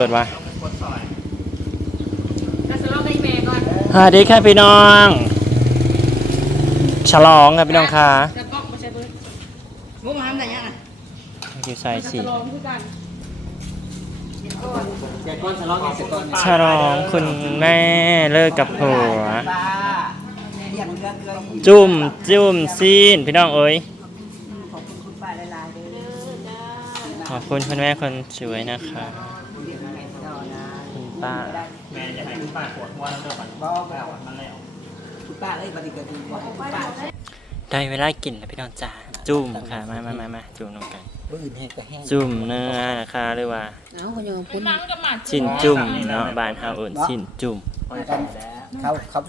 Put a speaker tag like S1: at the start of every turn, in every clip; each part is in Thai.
S1: เปิดมา
S2: เราจะลองกับอีเมย์ก่อน
S1: สวัสดีค่ะพี่น้อง ฉลองค่ะพี่น้องค่ะ
S2: จะกล้องไม่ใช่เบอร์มุกมาทำอะไรยังอะ
S1: อยู่ใส่
S2: จะ
S1: สี
S2: ลองคือกัน
S3: เดี๋ยวก้อนทะเลาะกันเสร็จก่อน
S1: ฉลองคุณแม่เลิกกับผัว
S3: ป้าเรียกเรื่องเรื่อง
S1: จุ่มจุ่มซีนพี่น้องเอ้ย
S3: ขอบคุณคุณป้าหลายๆเด้อ
S1: ขอบคุณคุณแม่คนสวยนะคะ ป้า
S4: แม่อย่าให้คุณป้าปวดหัวแล้วเด้อบัด
S3: บอกแล้ว
S4: มันแล้ว
S3: คุณป้าเอ้ยปฏิกิริยาคุณป้า
S1: ได้เวลากินแล้วพี่น้องจ้าจุ่มค่ะมามามามาจุ่มลงกัน
S3: บื้อแห้งก็แห้ง
S1: จุ่มเนื้อนะคะหรือว่า
S2: เอาคนยังพูดนั่งกับหมา
S1: ชิ้นจุ่มเนาะบ้านเฮาเอิ่นชิ้นจุ่ม
S3: กันเขาเขา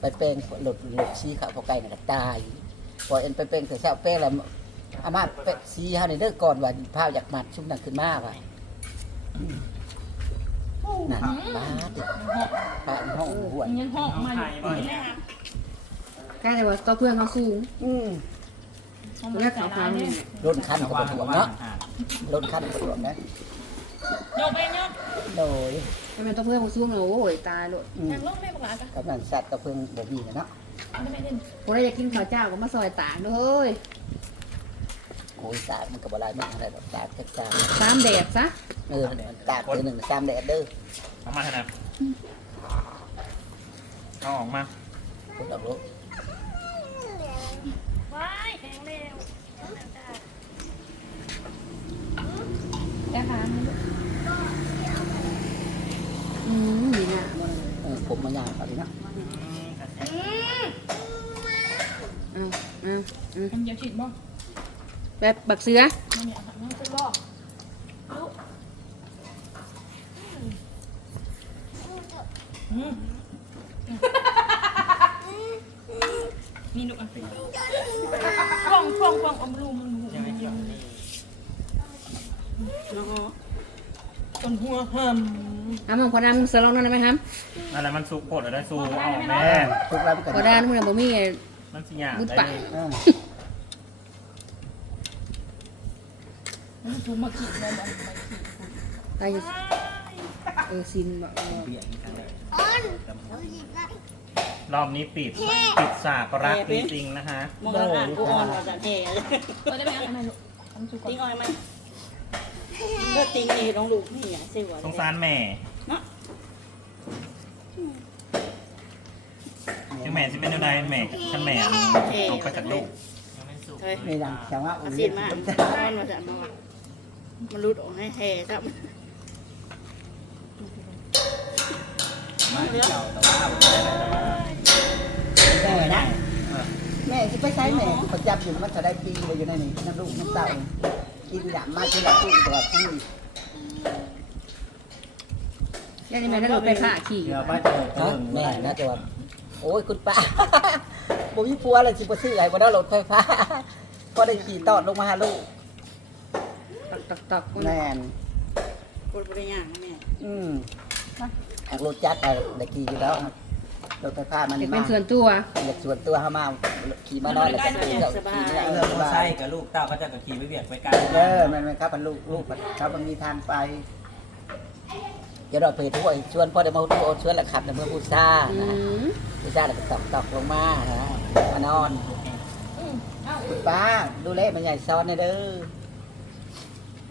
S3: ไปเป้งหลุดหลุดชี้เขาพอไก่น่ะตายพอเอ็นไปเป้งแต่เช้าเป้งแล้วอามาเป้ชี้เฮาในเด้อก่อนว่าภาพอยากมัดชุ่มนั่นขึ้นมาว่ะ นั่นป้าติป้าห้องหัว
S2: ยังห้องมาอยู่
S5: ใกล้แต่ว่าตัวเพื่อนเขาสูง
S3: อืม
S5: แรกเขาพาเนี่ย
S3: รถคันกับถ่วงเนาะรถคันกับถ่วงนะ
S2: โยกไปโยก
S3: โดย
S5: ถ้าเป็นตัวเพื่อนเขาสูงเลยโอ้ยตายเลย
S3: อืม
S2: ทงลงไม่ปกติกัน
S3: กำลังสัตว์กับเพิ่งบ่มีนะเนาะ
S2: ไม่ได้เด่น
S5: คนได้อยากกินข้าวเจ้าก็มาซอยตากเด้อเฮ้ย
S3: โอ้ยตากมันกับอะไรมันอะไรหรอกตากแค่ตาก
S5: ตามแดดซะ
S3: เออมันตากตัวหนึ่งตามแดดเด้อ
S4: เอามาให้นะเอาออกมา
S3: คุณดอกลูก
S2: ว้ายแข็งเร็ว
S5: ได้ค่ะอืมดีนะบ่
S3: เออผมมาย่างเขาดีเนาะ
S5: เอาเอาเอา
S2: ทำเยอะฉีดบ้าง
S5: แบบบักเสือ
S2: มันเนี่ยน้องจะลอกมีลูกอันเป็นช่วงช่วงช่วงอมรูมันหูแล้วก็ต้นหัวหำ
S5: เอามึงพอดามึงสลองนั่นได้ไหมครับ
S4: อะไรมันสุกโคตรได้สูเอาออกแม่
S3: ทุกร้านกัน
S5: พอดามึงน่ะบ่มี
S4: มันสิยาก
S5: บุญ
S4: ได้
S5: ปาก
S3: เออ
S2: มันถูกมาขีดเลยมัน
S5: ไปเออซินบอกเออ
S4: รอบนี้ปิดปิดสากรักจริงๆนะคะ
S6: มองอ่านกูอ่อนกว่าจะแห่
S2: เออได้ไหมเอาทำไมลูกทำถูกก่อน
S6: ติ้งอ้อยไหมก็ติ้งนี่น้องลูกนี่อะสิวะ
S4: สงสารแม่ถึงแม่สิเป็นอะไรแม่ท่านแม่เอาไปจากลูก
S6: เฮ้ย
S3: ไม่ดังแต่ว่า
S6: อาซีดมากมันมาจากมา มันรุดออกให้แห่ครับ
S3: แม่นะแม่จะไปใช้แม่เขาจับอยู่มันจะได้ปีเลยอยู่ในนี้น้ำลูกน้ำเต่ากินหยามมาที่ละตู้ตัวที่
S5: ยังไงได้เราไปผ่าขี่
S3: แม่นะตัวโอ้ยคุณป้าผมมีผัวอะไรสิบ่ซื้อไอ้บ่ได้รถไฟฟ้าก็ได้ขี่ตอดลงมาหาลูก
S5: ตอกตอกตอก
S3: แม่น
S6: กดบริย่างแม่
S3: อืมหากรถจักรไปได้ขี่อยู่แล้วครับรถไฟฟ้ามัน
S5: เด็ก
S3: มา
S5: เป็นส่วนตัว
S3: เด็กส่วนตัวเข้ามาขี่มานอนแล้วก็ขี่แล้วขี่แล้ว
S7: เรื่องมอไซค์กับลูกเต้าก็จะกับขี่ไปเบียดไปกัน
S3: เออแม่นๆครับมันลูกลูกครับมันมีทางไปเดี๋ยวเราไปทั่วชวนพ่อเดี๋ยวมาทั่วชวนละขับในเมืองอุซ่า
S5: อืม
S3: อุซ่าแล้วก็ตอกตอกลงมานะมานอนคุณป้าดูแลมันใหญ่ซ้อนในเด้อ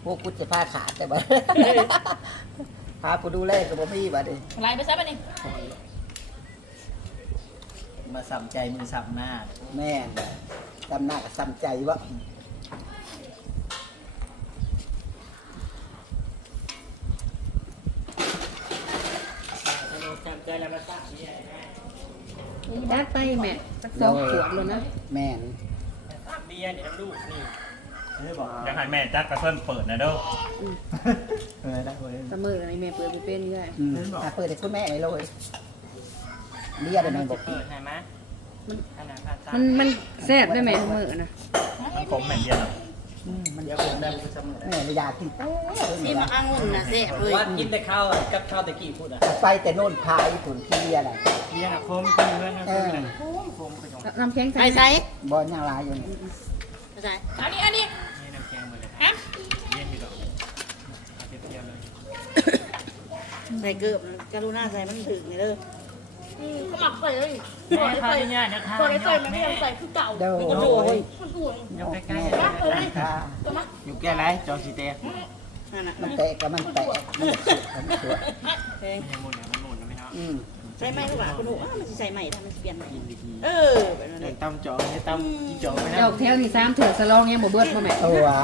S3: พวกกุศจะผ้าขาดแต่บ่ พากูดูแลกับบ่มีบัดนี้
S2: ไล่ไปซะป่ะนี่
S7: มาสับใจมือสับหน้า
S3: แม่นซ้ำหน้ากับซ้ำใจวะ
S5: ยัดไปแม่สักสองขวดเลยนะ
S3: แม่น
S4: เบียร์นี่ลูกนี่ อยากให้แม่จัดกระเพิ่นเปิดนะเด้อ
S7: เออได้เลย
S5: เสมอไอ้แม่เปิดไปเป็นด้วย
S3: อืมอะเปิดให้คุณแม่เลยเลยเรียกได้ไหมบอก
S1: เปิดให้ไหมขนาดผ่าตัด
S5: มันมันแซ่บได้แม่เสมอนะ
S4: มันขมแม่เบียร์น่ะ
S3: อืมมันจะเป็นแบบแม่ไม่อยากกินเต้
S6: นี่มาอ้างอุ่นนะเซ่เลย
S7: ว่ากินแต่ข้าวกับข้าวตะกี้พูดอะ
S3: ไปแต่โน่นพายถุนที่เรียน่ะ
S4: เบียร์น่ะคมขึ้นเรื่อยๆ
S3: เออ
S5: น้ำแข็ง
S6: ไป
S5: ใส่
S6: ใช้
S3: บอลยังลายอยู่นี่
S6: ไปใช้
S2: อันนี้ อันนี้
S4: นี่น้ำแกงหมดเลย
S2: ฮะ
S4: เย็นอยู่ดอกเอาเปรี้ยวๆเลย
S6: ใส่เกือบกรุณาใส่มันถึงนี่เด้อ
S2: ก็หมักใส่เลย
S4: แม่ทานเนี่ยนะคะ
S2: พอได้ใส่มันไม่ยังใส่คือเก่า
S3: เด้อ
S6: มันก็
S3: โอ้
S6: โด
S3: ย
S6: ย
S2: มันอ้วน
S7: ยกใกล้
S3: แม่ค่ะ
S7: ๆอยู่แก่ไรจอสีเตะ
S6: นั่นน่ะ
S3: มันแตกกับมันแตกมันสุดมันสวย
S6: เพลง
S4: มันหมุนเนี่ยมันหมุนนะพี่น้อง
S3: อืม
S6: ใส่ไหมลูกหลานคุณดูอ้าวมันสิใส่ใหม่ทำมันสิเปลี่ยนใหม่เออแบบนั้น
S7: เด็
S6: เลย
S7: กตั้มจอให้ตั้มกี่จอไป
S5: ด
S7: นะ
S5: อกแถวนี่3เถื่อสลองยังบ่เบิดบ่แม่
S3: เอาไว้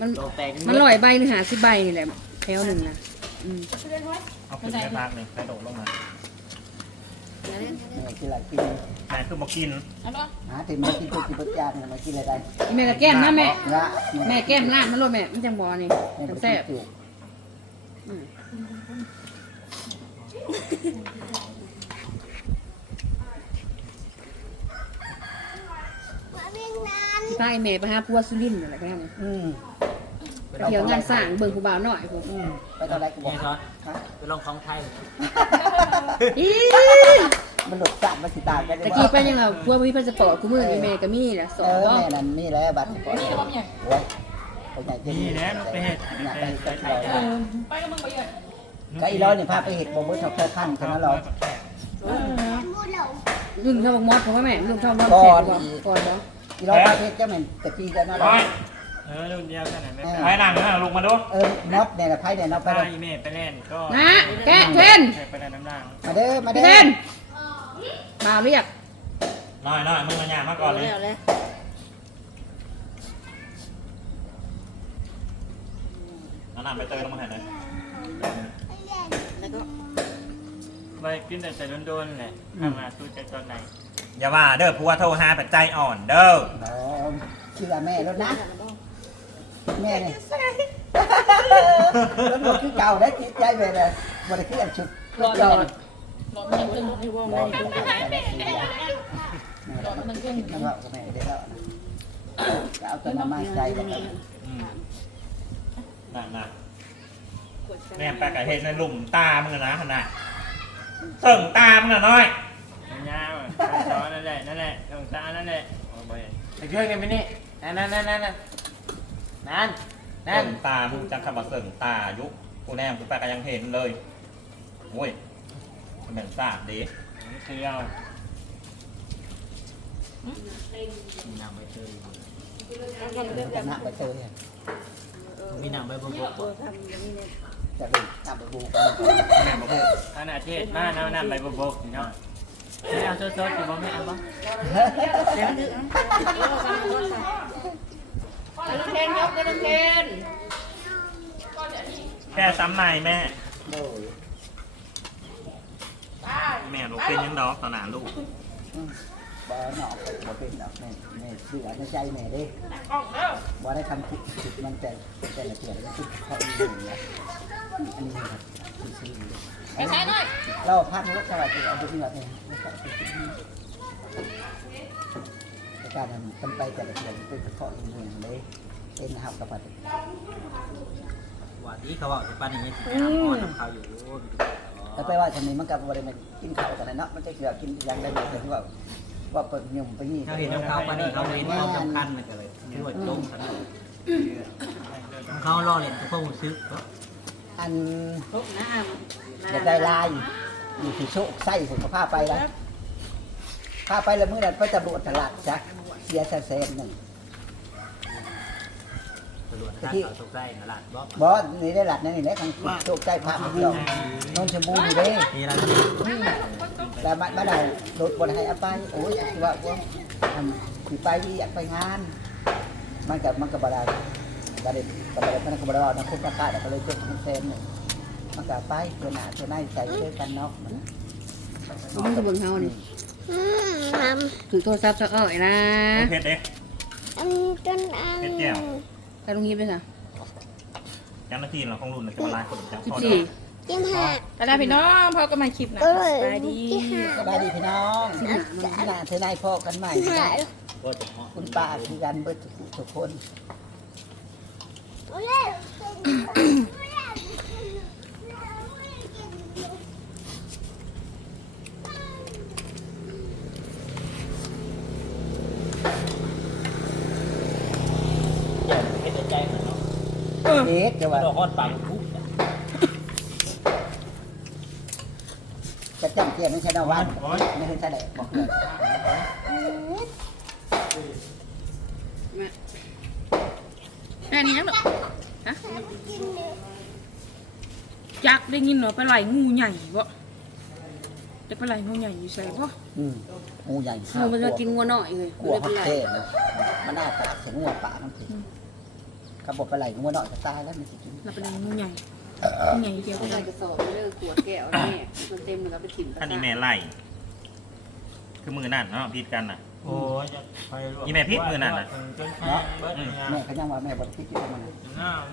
S5: มัน
S7: โตแตก
S5: มันร้อยใบหนึง50ใบนี่แหละแถวหนึ่งนะอืม
S4: เอาขึ้นไปพักหนึ่งกระโดดลงมา
S3: เนี่ยกินอะไรกิน
S4: แม่คือบอกกิน
S3: หาถึงมากินตัวกินประจานมากินอะไรได้
S5: แม่ก็แก้มนะแม่
S3: ละ
S5: แม่แก้มลาดมันโลดแม่มันจังบ่นี่จังแซ่บ อืมที่ พาไอ้แม่ไปหาผัวสุรินทร์นั่นแหละไปทำ
S3: อืม
S5: ไปเที่ยวงานสร้างเบิ่งผู้บ่าวหน้อยพวก
S3: อืมไปตอนแรกก็บอ
S7: แม่
S3: ก
S7: ซอส
S3: ฮะ
S7: ไปลองของไทย
S5: อี
S3: มันหลุดสั่มาสิตายกัน
S5: ตะกี้ไปยังว่าผัวบ่มีพาสปอร์ตกูมือนี่แม่ก็มีแหละสอ
S3: เองอ
S5: บ่
S3: แม่นั่นมีแล้วบัตรก่อนโอ้ยไปไหนจ
S4: นี่แหละไปเห็ด
S3: อยากไป
S4: ไป
S3: กับ
S4: ไท
S3: เรา
S4: ย
S2: ไปกับมึงไปเยอะ
S3: ก็อีร้อยเนี่ยพาไปเห็ดบ่เบิ่งเท่าแค่ขั้นแค่นั้นหรอก
S5: รุ่นเท่าบักมอดของว่าแม่รุ่นเท่าบัก
S3: ก่
S5: แข
S3: อก
S5: บ่ก่อนบ่
S3: อีร้อยพาไปเห็ดจะเหมือนตะกี้กันนั่นหร
S4: ร้
S3: อ
S4: อยเออรุ่นเดียวกันไหนไม่ไปนั่งนะลงมาดู
S3: เออมดเนี่ยนะไพ่เนี่ยเนาะ
S4: ไป
S3: ไปเลย
S4: แม่ไปเล่นก็
S5: นะแกะเทน
S4: ไปเล่นน้ำด่าง
S3: มาเด้อมา
S5: พี่
S3: เด้
S5: เท
S3: อน
S5: บ่าวเรียก
S4: น้อยน้อยมึงมาหยามาก่อนเลย
S6: แล้วเลย
S4: เอาหน้าไปเตยลงมาให้หน่ อย
S6: แล้วก็
S4: ไปกินแต่แต่โดนๆแหละทำมาสู้ใจตอนไหนอย่าว่าเด้อผัวโทรหาปัจจัยอ่อนเด้อ
S3: น้องเชื่อแม่แล้วนะ แม่เนี่ยรถบ่คือเก่าได้จิตใจแม่เลยบ่ได้คืออันชุดรถยนต์
S2: หลอดมันเป็น
S6: ที่ว่าไม่ได้คุณก็
S2: หลอดมันเป็น
S3: นั่นว่าแม่ได้แล้วนะเอาแต่น้ำมันใจกัน
S4: อืมน่ะน่ะแม่ไปกับเฮ็ดในหลุมตามึงอะนะขนาดเสิ่งตามึงอะน้อยยาว ซ้อนนั่นแหละนั่นแหละตรงตานั่นแหละโอ้ย
S7: ไปเครื่องกันไหมนี่นั่นนั่นนั่นนั่นนั่นนั่น
S4: เสิ่งตามึงจังคำว่าเสิ่งตายุกูแนมกูไปก็ยังเห็นเลยโอ้ยมันเป็นซาดดิเที่ยว
S7: มีนางใบเตย
S3: จะหนักไปเตย
S7: มีนางใบบัวบก
S6: ทำอย่างนี้เนี่ย
S3: จะเป็นตับไปบู
S4: แม่บอกว่าขนาดเทศมาเนานั่นใบบกบกเนาะ ไม่เอาโซดๆอยู่บ่ไม่เอาบ่
S6: เดี๋ยวนึกอะ
S2: กระเทนยกกระเทน
S4: แค่ซ้ำในแม่
S3: โดย
S4: แม่ลูกเป็นยังดอกตอนหนาลูก
S3: บ่หนอกบ่เป็นดอกแม่แม่เสือในใจแม่เด้
S2: กล้องแล้ว
S3: บ่ได้ทำผิดผิดมันแต่แต่ละเถื่อนมันคือเขาอีกอย่างเงี้ย อันนี้ครับ
S2: ไปใช้หน่อย
S3: เราพักรถสวัสดิ์เอาไปที่วัดเองในการทำมันไปแต่ละเถื่อนเป็นเขาอีกอย่างเลยเป็นหับกับปัด
S7: ว่าที่เขาบอกจะปั้นอย่างนี้ที่น้ำอ่อนน้ำข้าอยู่
S3: แล้วไปว่าทำไมมันกับบริเวณกินข้าวกันนะเนาะมันจะเกี่ยวกินอย่างใดอย่างหนึ่งว่าว่าเปิดยุ่มไปนี่
S7: เขาเห็นน้ำข้าวปั้นนี่เขาเห็นความสำคัญมันก็เลยที่ว่าจงขนาดเขาล่อเล่นทุกคนซื้อ
S3: อัน
S6: พวกน้
S3: อยากได้ลายอยู่ที่โชคไส้ผมก็พาไปแล้วพาไปแล้วเมื่อนั้นไปตำรวจตลาดจ้ะเสียแสนหนึ่ง
S7: ตำรวจทางเขาตกใจตลาดบอก
S3: บอสนี่ได้หลัดนั่นนี่แหละทางโชคใกล้พระมันเดียวนนชมบูรณ์อยู่เด้
S7: นี่เรา
S3: แล้วมามาได้รถบนให้เอาไปโอ้ยคือว่าว่าทำคือไปที่อยากไปงาน มันกับมันกับบาดา บาดากับาดามันกับบาดานะคุณประกาศก็เลยเจ็ดแสนหนึ่งมันกับไปเพื่อหน้าเพื่อหน้าใส่เสื้อกันเน็อกมัน
S5: มันก็เบิ่งเฮานี่ถือโทรศัพท์ซะอ้อยนะ
S4: เพชรเด็ก
S8: อันจนอัน
S4: เพชรแก้ว
S5: ตาลุงฮิปไปซะ
S4: ยังนาทีเราของรุ่นจะมาไลายคนจัง
S5: สิบ
S4: พอ
S5: สี่
S8: จิ้มหัก
S2: แต่ได้พี่น้องพ่อก็มาคลิปนะ
S8: เออ
S2: ไปดี
S3: สบายดีพี่น้องหน้าเธอนายพ่อกันใหม่คุณป้าคือกันเบิดทุกคน
S8: เล่น
S7: เดี๋ยวให้ใจเหมือนเนาะ
S3: เด็กจะ
S7: ว่า
S3: ว่า
S7: เราฮอดปากพุก
S3: จะจำเทียนไม่ใช่ดาววันไม่ใช่แหละบอกเลย
S2: แม่นี่ยังดอกฮะ จักได้ยินเหรอไปไหลงูใหญ่บ่จะไปไหลงูใหญ่อยู่ใส่บ่
S3: อืมงูใหญ่
S5: หมูมันจะกินงัวหน่อยเลย
S3: กลัว
S5: ไม่
S3: พั
S5: เป็นไร
S3: กเทศนะมันน่าปากถึงงัวปากมันผิดเขาบอกไปไหลงัวหน่อยจะตายแล้วมันจะกิน
S2: เราไปไหลงูใหญ่งูใหญ่เดียว
S5: ไม่
S2: ก็
S5: ได้
S2: ได้
S5: กระสอบเลิกขวดแก้วแม่มันเต็มเลยก็ไปถิ่ม
S4: อันนี้แม่ไล่คือมือนั่นเนาะพิดกันน่ะ
S1: โอ้ยจะไป
S4: อีแม่พิษมือนั่นน่ะ
S1: จนขาดเบิด
S3: แม่เขายังว่าแม่บริพิตอยู่มัน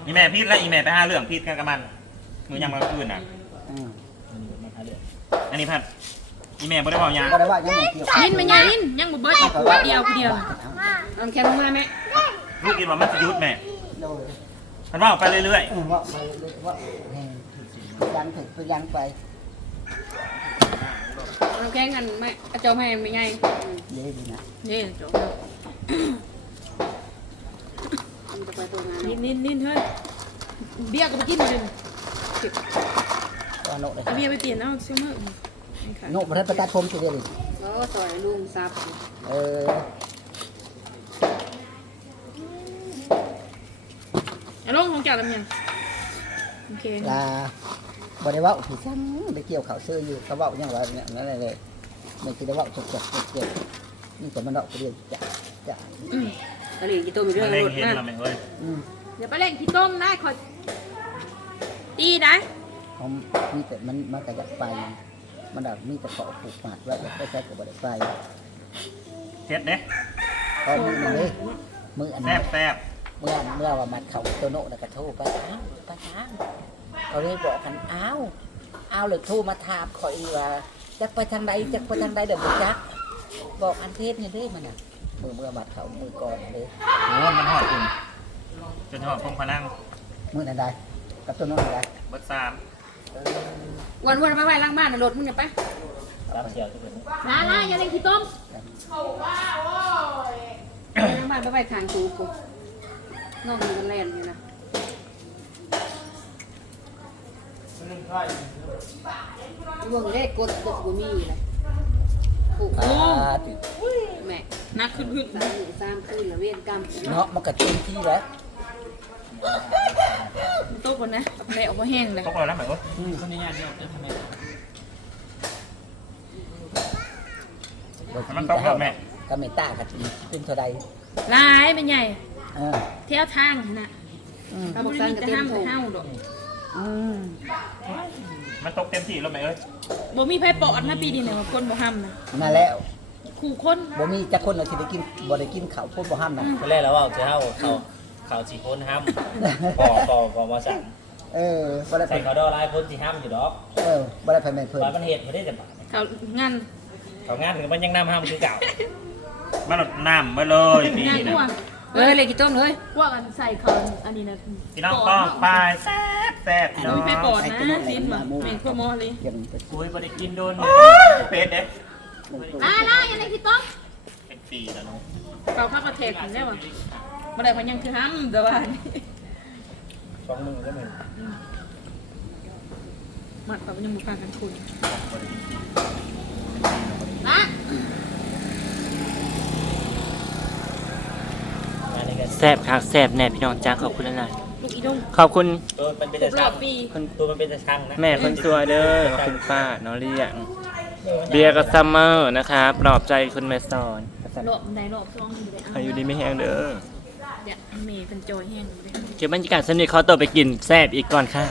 S4: อีแม่พิดและอีแม่ไปหาเรื่องพิดกันกับมัน มือยังมาคืนน่ะ
S3: อืม
S4: อันนี้พัดอีแม่บ่ได้บอกหยัง
S3: ก็ได้ว่ายังไม่เกี่ยว
S2: ลิ้นไม่ใหญ่ลิ้นยังบ่เบิดอีกขวดเดียวขวดเดียวน่ะ
S5: น้ำแข็งลงมาแม่
S4: ลูกกินว่ามันจะยุดแม่
S3: โดย
S4: มันว่าออกไปเรื่อย
S3: เออว่าไปว่าแห่งยังถึงยังไป
S5: น้ำแข็งกันไม่กระจอมให้ไม่ไง
S3: เยอะดีนะ
S2: นี่จบ
S5: มันจะไปตัวงาน
S2: ลิ้นลิ้นลิ้นเฮ้ยเบียร์ก็ไปกินเลย
S3: ก็โนเลย
S2: เอาเบียร์ไปเปลี่ยนเอาเสื้อมือนี่ค่ะ
S3: โนประทับประทับผมสิเดียวดิ
S5: ก็ซอยลุงซับ
S3: เออ
S2: เอาลงของแก้วลำยังโอเค
S3: ลาบริว่าผีซ้ำไปเกี่ยวเขาเสื้ออยู่เขาเว่าอย่างไรเนี่ยนั่นเลยไม่คิดว่าจบจบจบจบนี่แต่มันดอกเดียวจะจะ
S2: อืม
S5: กะหรี่กี่ตัวมี
S4: ๆ
S5: เรื่อ
S4: มั
S5: ง
S4: นเล่ง
S5: รถ
S4: เห็น
S5: นะ
S4: เราไหมเว้ย
S3: อืม
S2: เดี๋ยวไปเล่นขี้ต้มได้ขอ ตีได้
S3: ผมมีแต่มันมันก็อยากไป มันแบบมีแต่เกาะผูกมัดไว้อยากไปใช้กับบริไป
S4: เฮ็ดเด้
S3: ตอนนี้นี่เลยมืออัน
S4: แซ่
S3: นี้
S4: บแซ่บ
S3: เมื่อเมื่อว่ามัดเขาตัวโนแล้วก็โทรไปอ้าวไปทางเขาเลยบอกกันอ้าวอ้าวเลยโทรมาถามคอยว่าจะไปทางใดจะไปทางใดเดี๋ยวบุจักบอกอันเทศเนี่ยเด้มันอะมือเมื่อมัดเขามือก่อนเลย
S4: โอ้มันหอดอุ่นจนหอดพงพนัง
S3: มืออันใด กับตัวโนอันใด
S4: เบิดสาม
S5: วันวันไปไปล้างบ้านรถมึงเนี่ยไป
S7: รับเสียวที่เป็น
S2: ลาลาอย่าเล่นขี้ต้ม
S5: ล้างบ้านไปไปทางคูกูนอกมีกันแลนอยู่นะวงเลขกดกดบ่มีเลยโอ้
S3: อ่าติ
S5: แม่
S2: นักขึ้นขึ้น
S5: สามหนึ่งสามคืนละเวียนกรรม
S3: เนาะมันก็เต็มที่แล้ว
S2: โต๊ะก่อนนะเอาไปเอาไปแห้งเลย
S4: ตกเลยแล้วไหมเว้ย
S7: คนนี้ยากเนี่ยจะทำไม
S4: มันตกแล้วแม่
S3: ก็ไม่ต้ากันเป็นเท่าใด
S2: ลายเป็นใหญ่
S3: เออ
S2: เที่ยวทางน่ะ
S3: อืม
S5: ถ้าบอก
S2: มัน
S5: สั้น
S2: มี
S5: ก็
S2: แต่
S5: เต็ม
S2: ห้าม
S5: ถุง
S2: ห้ามดอก
S3: อืม
S4: มันตกเต็มที่แล้วไหมเอ้ย
S2: บ่มีไผปอดนะปีนี้เนี่ยว่าคนบ่ห้ามนะ
S3: นั่นแล้ว
S2: ขู่คน
S3: บ่มีจักคนเราสิได้กินบ่ได้กินข้าวพุ่นบ่ห้ามนะ
S7: ตอนแรกแล้วว่าจะเข้าเขา เขาสีพ้นห้ามก่อก่อก่อมาสั่ง
S3: เออบ่ได้ไป
S7: ใส่เขาดอลายพ้นสีห้ามอยู่ดอก
S3: เออบ่ได้ไปแม่นเพิ่น
S7: ว่ามันเหตุไม่ได้แต่บาท
S2: เขางาน
S7: เขางานถึงมันยังน้ำห้ามคือเก่า
S4: มันหลดน้ำมาเลยปี
S2: งาน
S4: นี้
S2: พว
S4: นะ
S2: ก
S5: เฮ้ยเลยกี่ต้นเลย
S2: พวกอันใส่เขาอันนี้นะ
S4: พี่น้องป้องไปแซ่บแซ่บพี่น้
S2: บ่
S4: อง
S2: มีไผปอดนะลิ้นว่ะแม่งพวกหมอเลย
S3: เดี๋ยวมันจะ
S7: คุยบริกินโดน
S4: เป็ดเด้
S2: ลาลาอย่าเล่นขี้ต้ม
S4: เป็นปีแล้วเนาะ
S2: เขาเข้ากระแทกถึงได้ว่ะ บ่ได้มันยังคือห้ามแต่ว่านี่
S7: สองมือก็มือ
S2: มัดเขายังบ่ฟังกันคุยนะ
S7: มาในกัน
S1: แซบคักแซบแน่พี่น้องจ้าขอบคุณหลาย
S2: ลูกอีดง
S1: ๆขอบคุณ
S7: ตัวมันเป็น
S2: คร
S7: แต่
S2: บร
S7: ช่า
S2: องบปี
S7: ตัวมันเป็นแต่ช่างนะ
S1: แม่คนสวยเด้อขอบคุณป้าน้องเลี้ยงเบียร์กับซัมเมอร์นะครับปลอบใจคุณแม่สอน
S2: รอบใดรอบสองอยู่ได้
S1: อายุดีไม่แห้งเด้อ
S2: เนี่ยมีเป็นโจยแห้งเลย
S1: คือบรรยากาศสนิทขาตัวไปกินแซ่บอีกก่อนค่ะ